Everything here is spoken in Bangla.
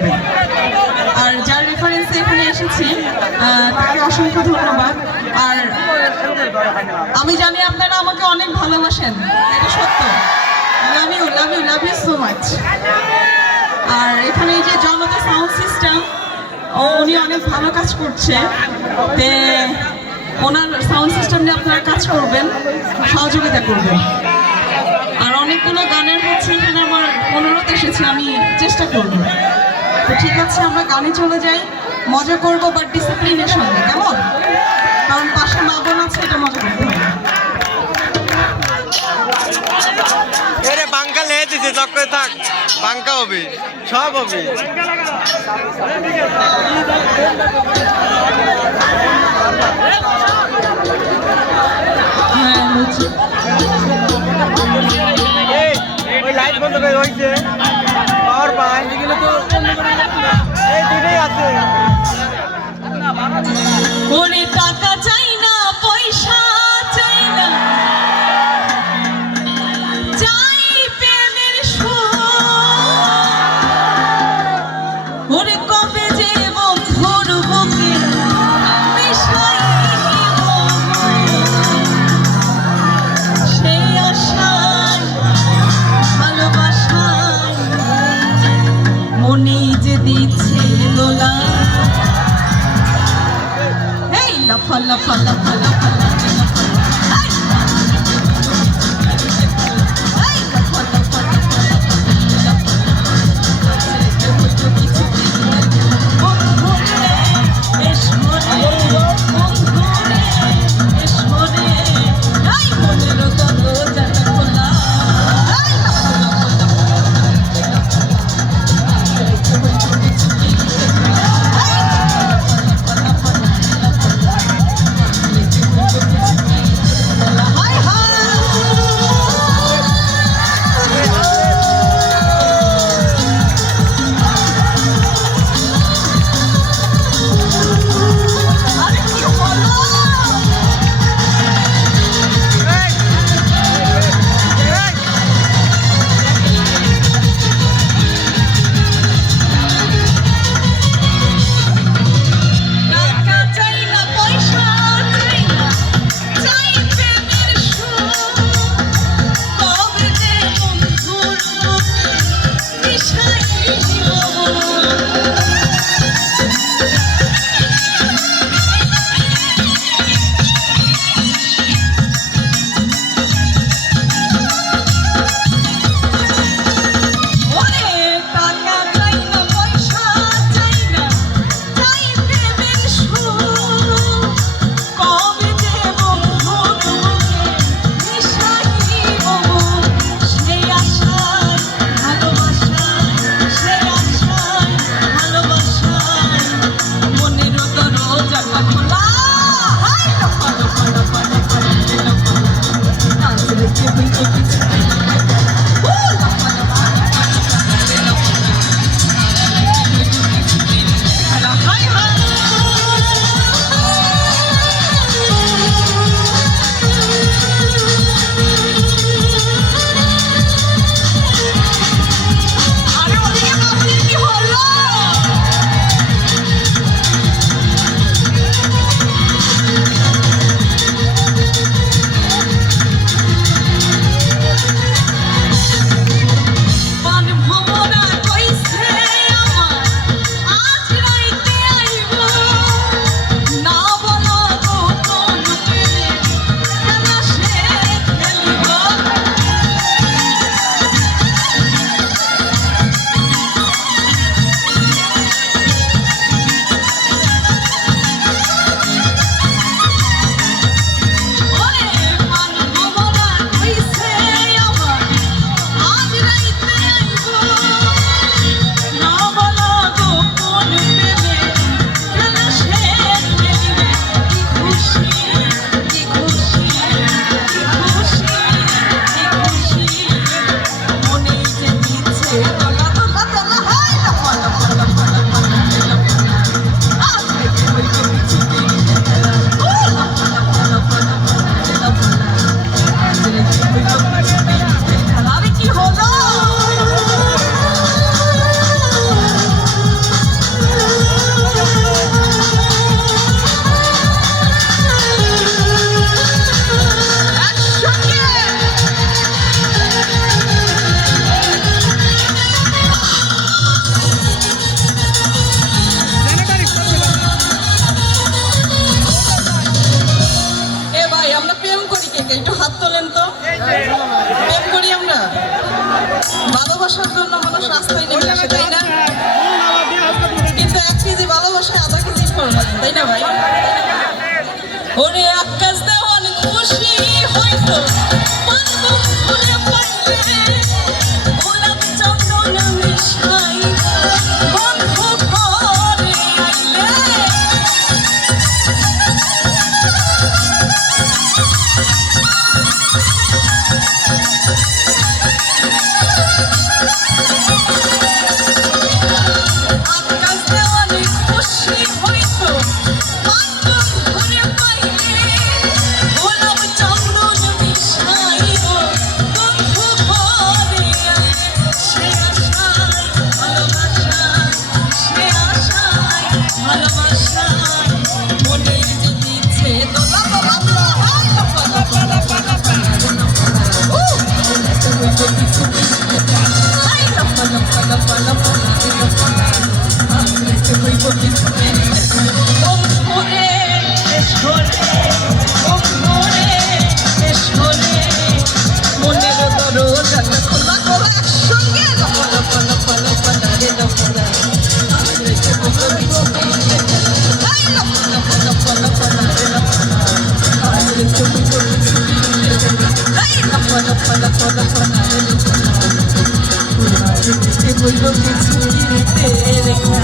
যাবেন। আর যার রেফারেন্সে এখানে এসেছি তাকে অসংখ্য ধন্যবাদ। আর আমি জানি আপনারা আমাকে অনেক ভালোবাসেন, এটা সত্য। Love you love you love you so much. আর এখানে এই যে জনতা সাউন্ড সিস্টেম, উনি অনেক ভালো কাজ করছে, তে ওনার সাউন্ড সিস্টেম নিয়ে আপনারা কাজ করবেন, সহযোগিতা করবেন। আর অনেকগুলো গানের হচ্ছে এখানে আমার অনুরোধ এসেছে, আমি চেষ্টা করব। তো ঠিক আছে, আমরা গানে চলে যাই, মজা করবো বাট ডিসিপ্লিনের সঙ্গে, কেমন? কারণ পাশে মা বোন আছে, এটা মজা করতে হবে। বাঙ্কা লেগে দিছে, চক্করে থাক, বাঙ্কা হবে, সব হবে। লাইট বন্ধ করে হয়েছে, পাওয়ার পায় তো এই দুটোই আছে। ওরে টাকা চাই না, পয়সা চাই না, চাই প্রেমের সুর। ওরে কবে যে বন্ধুর বুকে মিশাইব সেই আশায় ভালোবাসায় মনে যে দিচ্ছে দোলা। এই লাফা লাফা লাফা লাফা মানুষ রাস্তায় নেমে আসে, তাই না? কিন্তু 1 কেজি ভালোবাসায় আধা কেজি ফল লাগে, তাই না ভাই? ওরে আকাশ দেওয়ান খুশি হইতো মানব ভুলে পাইলে, গোলাপ চন্দন মিশাইয়া বন্ধু ঘরে আইলে। আকাশ দেওয়ান খুশি হইতো মানব ভুলে পাইলে, গোলাপ চন্দন মিশাইয়া বন্ধু ঘরে আইলে। সে আশায় ভালোবাসায়, সে আশায় ভালোবাসায় মনের যদি ইচ্ছে দোলা দোলা দোলা বলবো কিছু দিতে রেখা